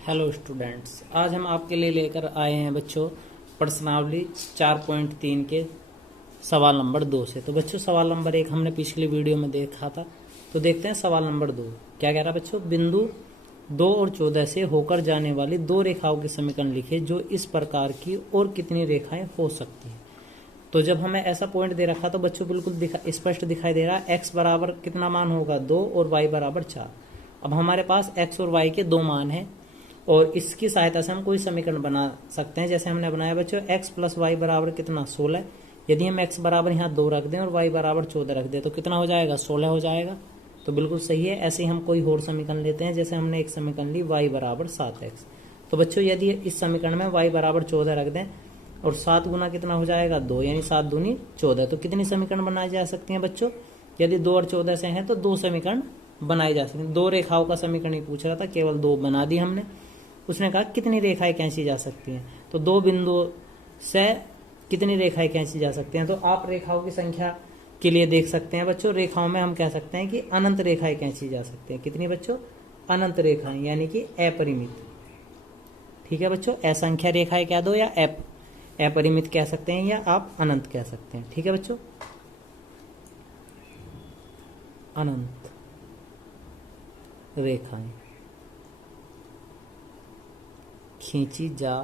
Hello students, आज हम आपके लिए लेकर आए हैं बच्चों प्रश्नावली 4.3 के सवाल नंबर 2 से। तो बच्चों सवाल नंबर 1 हमने पिछली वीडियो में देखा था, तो देखते हैं सवाल नंबर 2 क्या कह रहा है बच्चों। बिंदु 2 और 14 से होकर जाने वाली दो रेखाओं के समीकरण लिखे जो इस प्रकार की और कितनी रेखाएं हो सकती हैं। तो जब हमें ऐसा पॉइंट दे रखा तो बच्चों बिल्कुल स्पष्ट दिखाई दे रहा है x बराबर कितना मान होगा 2 और y बराबर 4। अब हमारे पास x और y के दो मान हैं और इसकी सहायता से हम कोई समीकरण बना सकते हैं। जैसे हमने बनाया बच्चों x प्लस वाई बराबर कितना 16। यदि हम x बराबर यहाँ 2 रख दें और y बराबर 14 रख दें तो कितना हो जाएगा 16 हो जाएगा। तो बिल्कुल सही है। ऐसे ही हम कोई और समीकरण लेते हैं। जैसे हमने एक समीकरण ली y बराबर 7x। तो बच्चों यदि इस समीकरण में y बराबर 14 रख दें और 7 गुना कितना हो जाएगा 2, यानी 7 दूनी 14। तो कितनी समीकरण बनाई जा सकती हैं बच्चों। यदि 2 और 14 से हैं तो 2 समीकरण बनाई जा सकती हैं। 2 रेखाओं का समीकरण ही पूछ रहा था, केवल 2 बना दी हमने। उसने कहा कितनी रेखाएं खींची जा सकती हैं, तो 2 बिंदुओं से कितनी रेखाएं खींची जा सकती हैं। तो आप रेखाओं की संख्या के लिए देख सकते हैं बच्चों, रेखाओं में हम कह सकते हैं कि अनंत रेखाएं खींची जा सकती हैं। कितनी बच्चों, अनंत रेखाएं, यानी कि अपरिमित। ठीक है बच्चों, असंख्य रेखाएं कह दो या अपरिमित कह सकते हैं या आप अनंत कह सकते हैं। ठीक है बच्चों, अनंत रेखाएं खींची जा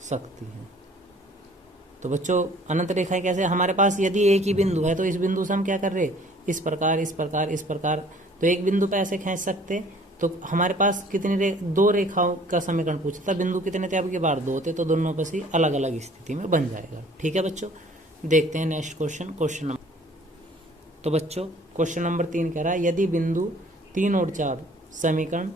सकती हैं। तो बच्चों अनंत रेखाएं कैसे, हमारे पास यदि एक ही बिंदु है तो इस बिंदु से हम क्या कर रहे, इस प्रकार इस प्रकार इस प्रकार, तो एक बिंदु पे ऐसे खींच सकते। तो हमारे पास कितनी दो रेखाओं का समीकरण पूछा था, बिंदु कितने थे, अब की बार 2 थे, तो दोनों पर से अलग अलग स्थिति में बन जाएगा। ठीक है बच्चों, देखते हैं नेक्स्ट क्वेश्चन नंबर। तो बच्चों क्वेश्चन नंबर 3 कह रहा है यदि बिंदु 3 और 4 समीकरण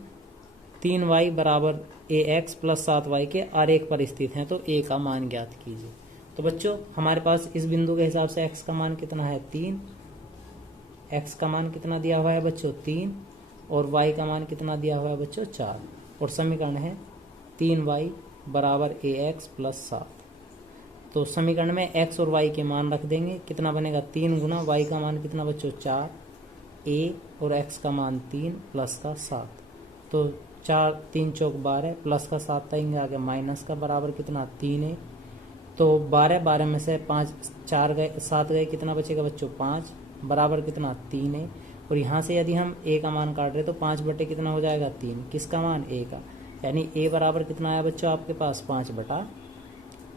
3y बराबर ax प्लस 7y के आरेख पर स्थित हैं तो a का मान ज्ञात कीजिए। तो बच्चों हमारे पास इस बिंदु के हिसाब से x का मान कितना है 3, x का मान कितना दिया हुआ है बच्चों 3, और y का मान कितना दिया हुआ है बच्चों 4, और समीकरण है 3y बराबर ax प्लस 7। तो समीकरण में x और y के मान रख देंगे, कितना बनेगा 3 गुना y का मान कितना बच्चों 4, a और x का मान 3 प्लस का 7। तो 4 3 चौक 12 प्लस का 7 आएंगे आगे माइनस का, बराबर कितना 3 है। तो 12 में से 5 4 गए 7 गए, कितना बचेगा बच्चों 5, बराबर कितना 3 है। और यहाँ से यदि हम a का मान काट रहे तो 5 बटे कितना हो जाएगा 3, किसका मान a का, यानी a बराबर कितना आया बच्चों आपके पास 5 बटा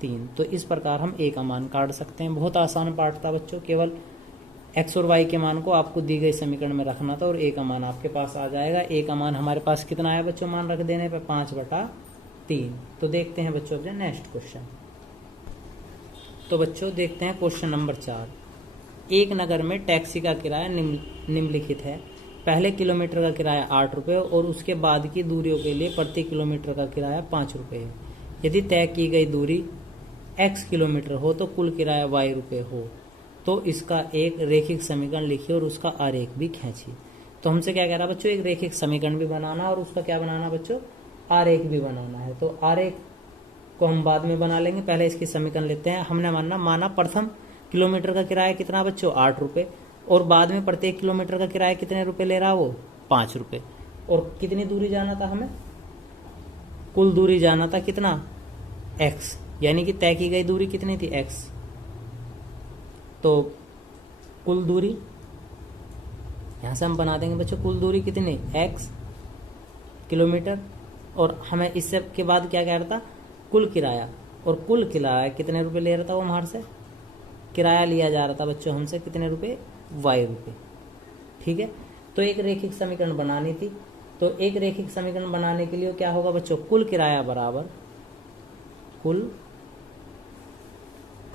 3। तो इस प्रकार हम a का मान काट सकते हैं। बहुत आसान पार्ट था बच्चों, केवल x और y के मान को आपको दी गई समीकरण में रखना था और a का मान आपके पास आ जाएगा। a का मान हमारे पास कितना आया बच्चों, मान रख देने पे 5 बटा 3। तो देखते हैं बच्चों अपने नेक्स्ट क्वेश्चन। तो बच्चों देखते हैं क्वेश्चन नंबर 4। एक नगर में टैक्सी का किराया निम्नलिखित है। पहले किलोमीटर का किराया 8 रुपये और उसके बाद की दूरियों के लिए प्रति किलोमीटर का किराया 5 रुपये है। यदि तय की गई दूरी x किलोमीटर हो तो कुल किराया y रुपये हो, तो इसका एक रेखिक समीकरण लिखिए और उसका आरेख भी खींचिए। तो हमसे क्या कह रहा है बच्चों, एक रेखिक समीकरण भी बनाना और उसका क्या बनाना बच्चों, आरेख भी बनाना है। तो आरेख को हम बाद में बना लेंगे, पहले इसकी समीकरण लेते हैं। हमने माना प्रथम किलोमीटर का किराया कितना बच्चों 8 रुपये, और बाद में प्रत्येक किलोमीटर का किराया कितने रुपए ले रहा वो 5 रुपये। और कितनी दूरी जाना था हमें, कुल दूरी जाना था कितना x, यानी कि तय की गई दूरी कितनी थी x। तो कुल दूरी यहां से हम बना देंगे बच्चों, कुल दूरी कितनी x किलोमीटर, और हमें इससे के बाद क्या कह रहा था कुल किराया, और कुल किराया कितने रुपए ले रहा था वो हमारे से, किराया लिया जा रहा था बच्चों हमसे कितने रुपए y रुपये। ठीक है, तो एक रेखिक समीकरण बनानी थी। तो एक रेखिक समीकरण बनाने के लिए क्या होगा बच्चों, कुल किराया बराबर कुल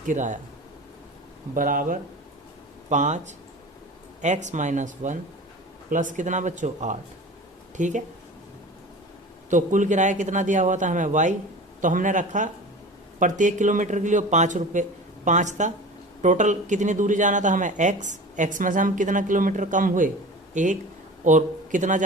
किराया बराबर 5x माइनस 1 प्लस कितना बच्चों 8। ठीक है, तो कुल किराया कितना दिया हुआ था हमें y, तो हमने रखा प्रत्येक किलोमीटर के लिए 5 रुपये 5 था। टोटल कितनी दूरी जाना था हमें x में से हम कितना किलोमीटर कम हुए 1, और कितना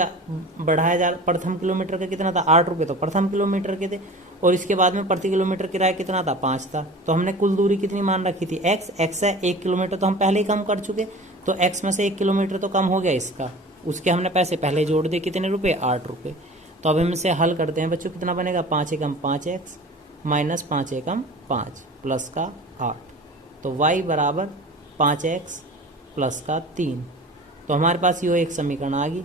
बढ़ाया जा, प्रथम किलोमीटर का कितना था 8 रुपये, तो प्रथम किलोमीटर के थे, और इसके बाद में प्रति किलोमीटर किराया कितना था 5 था। तो हमने कुल दूरी कितनी मान रखी थी x है 1 किलोमीटर, तो हम पहले ही कम कर चुके, तो x में से 1 किलोमीटर तो कम हो गया इसका, उसके हमने पैसे पहले जोड़ दिए कितने रुपए 8 रुपये। तो अब हम इसे हल करते हैं बच्चों, कितना बनेगा 5 एकम 5x माइनस 5 एकम 5 प्लस का 8, तो y बराबर 5x प्लस का 3। तो हमारे पास यो एक समीकरण आ गई।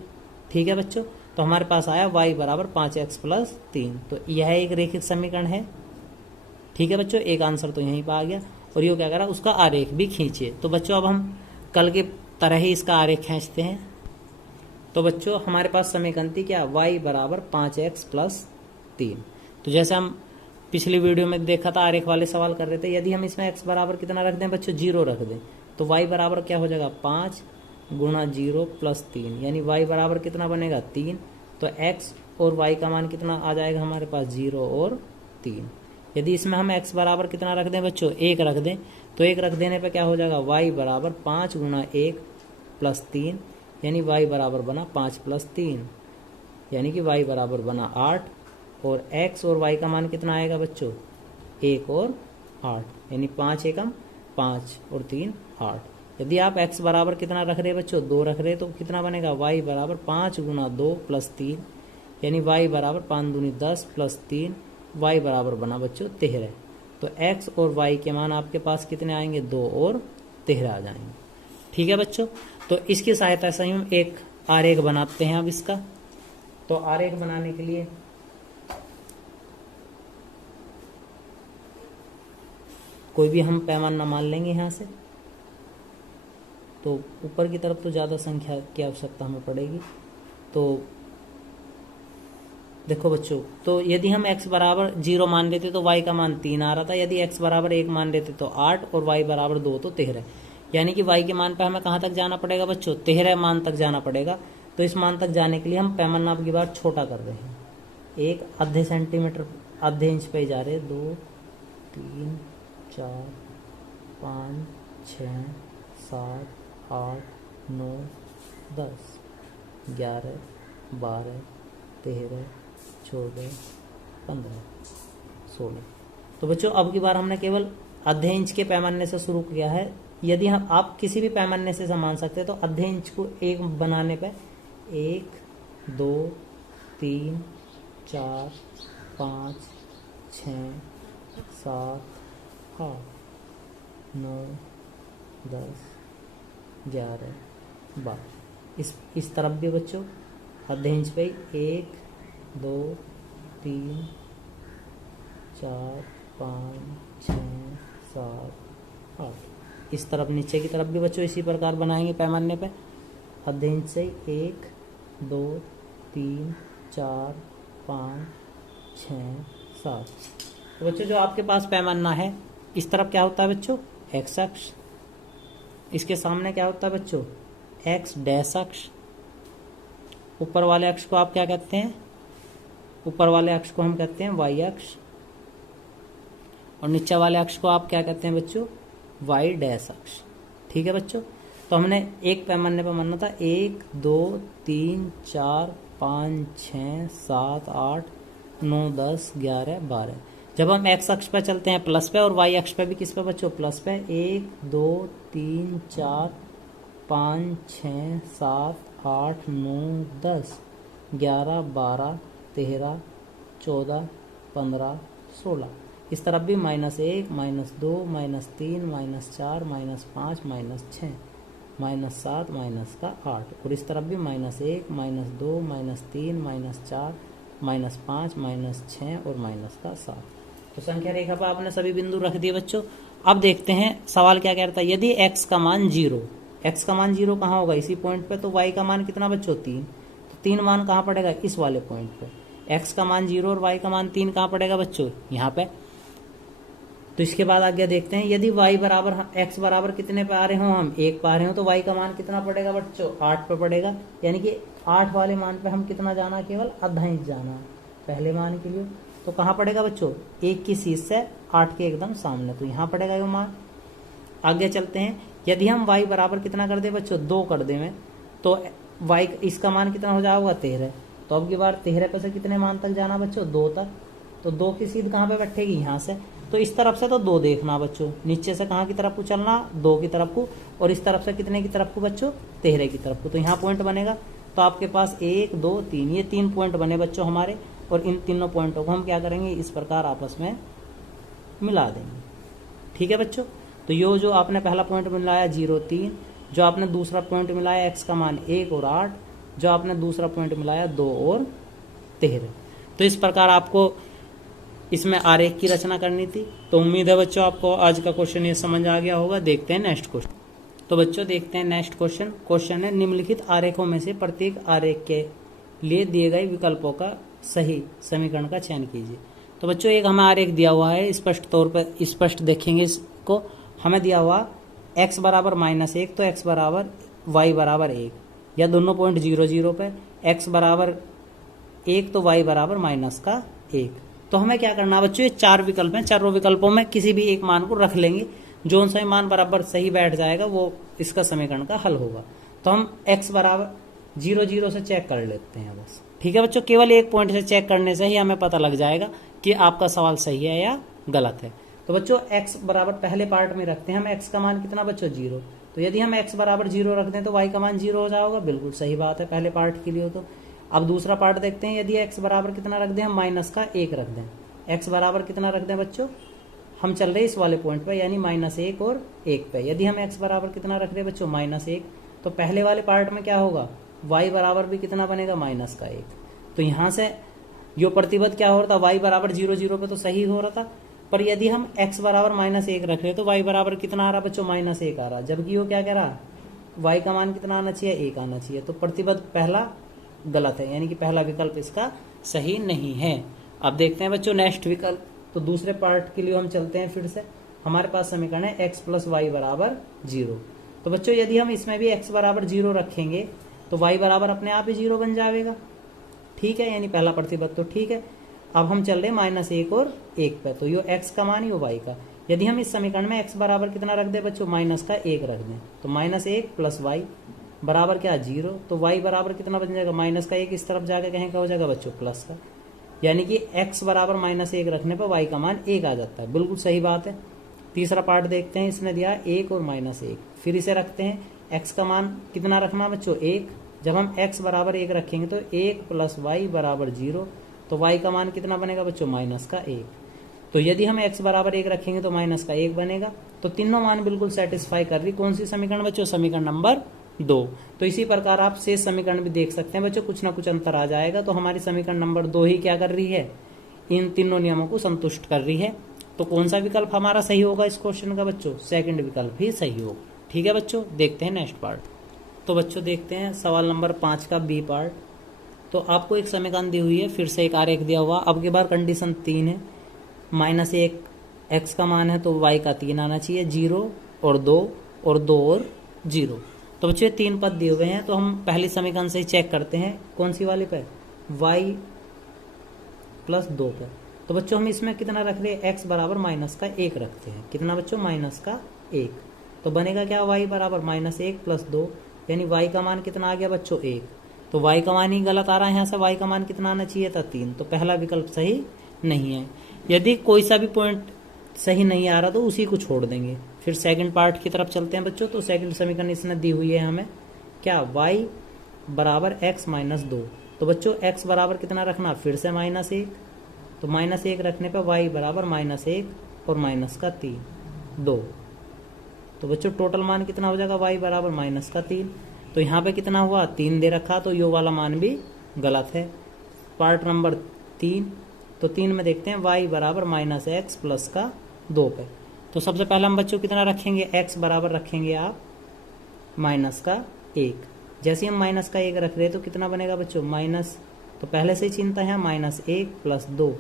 ठीक है बच्चों, तो हमारे पास आया y बराबर 5x प्लस 3। तो यह एक रेखिक समीकरण है। ठीक है बच्चों, एक आंसर तो यहीं पर आ गया। और यो क्या करा, उसका आरेख भी खींचे। तो बच्चों अब हम कल के तरह ही इसका आरेख खींचते हैं। तो बच्चों हमारे पास समीकरण थी क्या, y बराबर 5x प्लस 3। तो जैसे हम पिछली वीडियो में देखा था, आरेख वाले सवाल कर रहे थे, यदि हम इसमें x बराबर कितना रख दें बच्चों, 0 रख दें, तो y बराबर क्या हो जाएगा 5 गुणा 0 प्लस 3, यानी y बराबर कितना बनेगा 3। तो x और y का मान कितना आ जाएगा हमारे पास, 0 और 3। यदि इसमें हम x बराबर कितना रख दें बच्चों, 1 रख दें, तो 1 रख देने पे क्या हो जाएगा, y बराबर 5 गुणा 1 प्लस 3, यानी y बराबर बना 5 प्लस 3, यानी कि y बराबर बना 8। और x और y का मान कितना आएगा बच्चों, 1 और 8, यानी 5 एकम 5 और 3 8। यदि आप x बराबर कितना रख रहे बच्चों, 2 रख रहे, तो कितना बनेगा, y बराबर 5 गुणा 2 प्लस 3, यानी y बराबर 5 दूनी 10 प्लस 3, y बराबर बना बच्चों 13। तो x और y के मान आपके पास कितने आएंगे, 2 और 13 आ जाएंगे। ठीक है बच्चों, तो इसकी सहायता से हम एक आरेख बनाते हैं। अब इसका तो आरेख बनाने के लिए कोई भी हम पैमाना मान लेंगे यहाँ से। तो ऊपर की तरफ तो ज़्यादा संख्या की आवश्यकता हमें पड़ेगी। तो देखो बच्चों, तो यदि हम x बराबर 0 मान लेते तो y का मान 3 आ रहा था, यदि x बराबर 1 मान लेते तो 8 और y बराबर 2 तो 13, यानी कि y के मान पे हमें कहाँ तक जाना पड़ेगा बच्चों, 13 मान तक जाना पड़ेगा। तो इस मान तक जाने के लिए हम पैमाना अब की बार छोटा कर रहे हैं, एक आधे सेंटीमीटर आधे इंच पे जा रहे, 2 3 4 5 6 7 8 9 10 11 12 13 14 15 16। तो बच्चों अब की बार हमने केवल आधे इंच के पैमाने से शुरू किया है। यदि हम आप किसी भी पैमाने से मान सकते हैं, तो आधे इंच को एक बनाने पे 1 2 3 4 5 6 7 8 9 10 11 12। इस तरफ भी बच्चों आधे इंच पे 1 2 3 4 5 6 7 8। इस तरफ नीचे की तरफ भी बच्चों इसी प्रकार बनाएंगे पैमाने पे, आधे इंच से 1 2 3 4 5 6 7। तो बच्चों जो आपके पास पैमाना है, इस तरफ क्या होता है बच्चों, x अक्ष, इसके सामने क्या होता है बच्चों, x डैश अक्ष। ऊपर वाले अक्ष को आप क्या कहते हैं, ऊपर वाले अक्ष को हम कहते हैं y अक्ष, और नीचे वाले अक्ष को आप क्या कहते हैं बच्चों, y डैश अक्ष। ठीक है बच्चों, तो हमने एक पैमाने पर मानना था 1 2 3 4 5 6 7 8 9 10 11 12। जब हम x अक्ष पर चलते हैं प्लस पे, और y अक्ष पे भी किस पे बच्चों, प्लस पे, 1 2 3 4 5 6 7 8 9 10 11 12 13 14 15 16। इस तरफ भी -1 -2 -3 -4 -5 -6 -7 -8, और इस तरफ भी -1 -2 -3 -4 -5 -6 और -7। तो संख्या रेखा पर आपने सभी बिंदु रख दिए बच्चों। अब देखते हैं सवाल क्या कहता है। यदि x का मान 0, x का मान 0 कहाँ होगा, इसी पॉइंट पे, तो y का मान कितना बच्चों 3, तो 3 मान कहाँ पड़ेगा, इस वाले पॉइंट पे। x का मान 0 और y का मान 3 कहाँ पड़ेगा बच्चों, यहाँ पे। तो इसके बाद आगे देखते हैं, यदि y बराबर x बराबर कितने पे आ रहे हो, हम 1 पे आ रहे हो, तो y का मान कितना पड़ेगा बच्चों, 8 पे पड़ेगा। यानी कि 8 वाले मान पे हम कितना जाना, केवल आधा इंच जाना है पहले मान के लिए। तो कहाँ पड़ेगा बच्चों, 1 की सीध से 8 के एकदम सामने, तो यहाँ पड़ेगा ये मान। आगे चलते हैं, यदि हम y बराबर कितना कर दे बच्चों, 2 कर दे में, तो y इसका मान कितना हो जाएगा 13। तो अब की बार 13 पे से कितने मान तक जाना बच्चों, 2 तक। तो 2 की सीध कहाँ पे बैठेगी, यहाँ से। तो इस तरफ से तो 2 देखना बच्चों, नीचे से कहाँ की तरफ को चलना, 2 की तरफ को, और इस तरफ से कितने की तरफ को बच्चों, 13 की तरफ को। तो यहाँ पॉइंट बनेगा। तो आपके पास 1 2 3 ये 3 पॉइंट बने बच्चों हमारे, और इन तीनों पॉइंटों को हम क्या करेंगे, इस प्रकार आपस में मिला देंगे। ठीक है बच्चों, तो ये जो आपने पहला पॉइंट मिलाया 0 3, जो आपने दूसरा पॉइंट मिलाया एक्स का मान 1 और 8, जो आपने दूसरा पॉइंट मिलाया 2 और 13। तो इस प्रकार आपको इसमें आरेख की रचना करनी थी। तो उम्मीद है बच्चों आपको आज का क्वेश्चन ये समझ आ गया होगा। देखते हैं नेक्स्ट क्वेश्चन। तो बच्चों देखते हैं नेक्स्ट क्वेश्चन। क्वेश्चन है निम्नलिखित आरेखों में से प्रत्येक आरेख के लिए दिए गए विकल्पों का सही समीकरण का चयन कीजिए। तो बच्चों एक हमें आरेख दिया हुआ है, स्पष्ट तौर पर स्पष्ट देखेंगे इसको। हमें दिया हुआ x बराबर -1 तो x बराबर y बराबर 1, या दोनों पॉइंट 0 0 पे, x बराबर 1 तो y बराबर -1। तो हमें क्या करना है बच्चों, ये 4 विकल्प हैं, चारों विकल्पों में किसी भी एक मान को रख लेंगे, जो सा मान बराबर सही बैठ जाएगा वो इसका समीकरण का हल होगा। तो हम x बराबर 0 0 से चेक कर लेते हैं बस। ठीक है बच्चों, केवल एक पॉइंट से चेक करने से ही हमें पता लग जाएगा कि आपका सवाल सही है या गलत है। तो बच्चों x बराबर पहले पार्ट में रखते हैं हम, x का मान कितना बच्चों 0। तो यदि हम x बराबर 0 रख दें तो y का मान 0 हो जाएगा, बिल्कुल सही बात है पहले पार्ट के लिए। तो अब दूसरा पार्ट देखते हैं, यदि x बराबर कितना रख दें हम, -1 रख दें। x बराबर कितना रख दें बच्चों, हम चल रहे इस वाले पॉइंट पर यानी -1 और 1 पे। यदि हम x बराबर कितना रख रहे हैं बच्चों, -1, तो पहले वाले पार्ट में क्या होगा, y बराबर भी कितना बनेगा, -1। तो यहाँ से जो प्रतिबद्ध क्या हो रहा था, y बराबर 0 0 पे तो सही हो रहा था, पर यदि हम x बराबर -1 रख रहे तो y बराबर कितना आ रहा बच्चों, -1 आ रहा, जबकि वो क्या कह रहा, y का मान कितना आना चाहिए, 1 आना चाहिए। तो प्रतिबद्ध पहला गलत है, यानी कि पहला विकल्प इसका सही नहीं है। अब देखते हैं बच्चों नेक्स्ट विकल्प। तो दूसरे पार्ट के लिए हम चलते हैं फिर से। हमारे पास समीकरण है x + y बराबर 0। तो बच्चों यदि हम इसमें भी x बराबर 0 रखेंगे तो y बराबर अपने आप ही 0 बन जाएगा। ठीक है, यानी पहला प्रतिबद्ध तो ठीक है। अब हम चल रहे -1 और 1 पे, तो यो x का मान यो y का। यदि हम इस समीकरण में x बराबर कितना रख दें बच्चों, -1 रख दें, तो -1 + y बराबर क्या 0। तो y बराबर कितना बन जाएगा, -1 इस तरफ जाकर कहीं का हो जाएगा बच्चों प्लस का, यानी कि x बराबर -1 रखने पर y का मान 1 आ जाता है, बिल्कुल सही बात है। तीसरा पार्ट देखते हैं, इसने दिया 1 और -1, फिर इसे रखते हैं, x का मान कितना रखना बच्चों, 1। जब हम x बराबर 1 रखेंगे तो 1 + y बराबर 0, तो y का मान कितना बनेगा बच्चों, -1। तो यदि हम x बराबर 1 रखेंगे तो -1 बनेगा। तो तीनों मान बिल्कुल सेटिस्फाई कर रही। कौन सी समीकरण बच्चों, समीकरण नंबर 2। तो इसी प्रकार आप शेष समीकरण भी देख सकते हैं बच्चों, कुछ ना कुछ अंतर आ जाएगा। तो हमारी समीकरण नंबर 2 ही क्या कर रही है, इन तीनों नियमों को संतुष्ट कर रही है। तो कौन सा विकल्प हमारा सही होगा इस क्वेश्चन का बच्चों, सेकंड विकल्प ही सही होगा। ठीक है बच्चों, देखते हैं नेक्स्ट पार्ट। तो बच्चों देखते हैं सवाल नंबर 5 का बी पार्ट। तो आपको एक समीकरण दी हुई है, फिर से एक आरेख दिया हुआ। अब की बार कंडीशन 3 है, -1 x का मान है तो y का 3 आना चाहिए, 0 और 2 और 2 और 0। तो बच्चों 3 पद दिए हुए हैं, तो हम पहली समीकरण से ही चेक करते हैं, कौन सी वाली पे, y + 2 पे। तो बच्चों हम इसमें कितना रख रहे हैं, x बराबर -1 रखते हैं। कितना बच्चों, -1। तो बनेगा क्या, y बराबर -1 + 2, यानी y का मान कितना आ गया बच्चों, 1। तो y का मान ही गलत आ रहा है, यहाँ से y का मान कितना आना चाहिए था, 3। तो पहला विकल्प सही नहीं है। यदि कोई सा भी पॉइंट सही नहीं आ रहा तो उसी को छोड़ देंगे। फिर सेकंड पार्ट की तरफ चलते हैं बच्चों। तो सेकंड समीकरण इसने दी हुई है हमें, क्या, y बराबर x - 2। तो बच्चों x बराबर कितना रखना, फिर से -1। तो -1 रखने पर y बराबर -1 और -3 2। तो बच्चों टोटल मान कितना हो जाएगा, y बराबर -3। तो यहाँ पे कितना हुआ, 3 दे रखा, तो यो वाला मान भी गलत है। Part number 3। तो 3 में देखते हैं y बराबर -x + 2 पे। तो सबसे पहले हम बच्चों कितना रखेंगे, x बराबर रखेंगे आप -1। जैसे हम -1 रख रहे हैं तो कितना बनेगा बच्चों, माइनस, तो पहले से ही चिंता है, -1 + 2,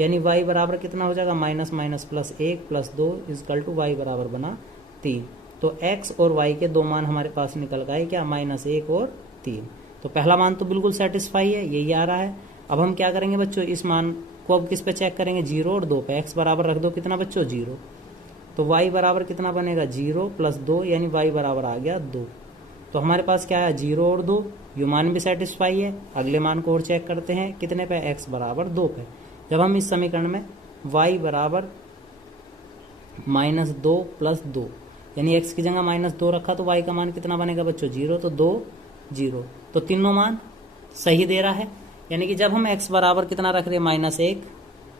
यानी y बराबर कितना हो जाएगा, -, +1 + 2 = y बराबर बना 3। तो x और y के 2 मान हमारे पास निकल गए, क्या, -1 और 3। तो पहला मान तो बिल्कुल सेटिस्फाई है, यही आ रहा है। अब हम क्या करेंगे बच्चों, इस मान को अब किस पे चेक करेंगे, 0 और 2 पे। x बराबर रख दो कितना बच्चों, 0। तो y बराबर कितना बनेगा, 0 + 2, यानी y बराबर आ गया 2। तो हमारे पास क्या है, 0 और 2, ये मान भी सेटिस्फाई है। अगले मान को और चेक करते हैं, कितने पे, x बराबर 2 पे। जब हम इस समीकरण में y बराबर -2 + 2, यानी x की जगह -2 रखा तो y का मान कितना बनेगा बच्चों, 0। तो 2 0। तो तीनों मान सही दे रहा है। यानी कि जब हम x बराबर कितना रख रहे हैं -1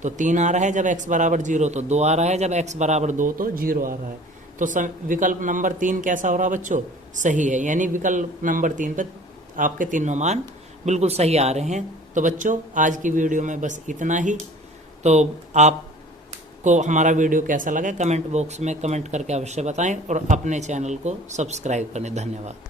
तो 3 आ रहा है, जब x बराबर 0 तो 2 आ रहा है, जब x बराबर 2 तो 0 आ रहा है। तो विकल्प नंबर 3 कैसा हो रहा है बच्चों? सही है। यानी विकल्प नंबर 3 पर आपके तीनों मान बिल्कुल सही आ रहे हैं। तो बच्चों आज की वीडियो में बस इतना ही। तो आपको हमारा वीडियो कैसा लगा कमेंट बॉक्स में कमेंट करके अवश्य बताएं और अपने चैनल को सब्सक्राइब करें। धन्यवाद।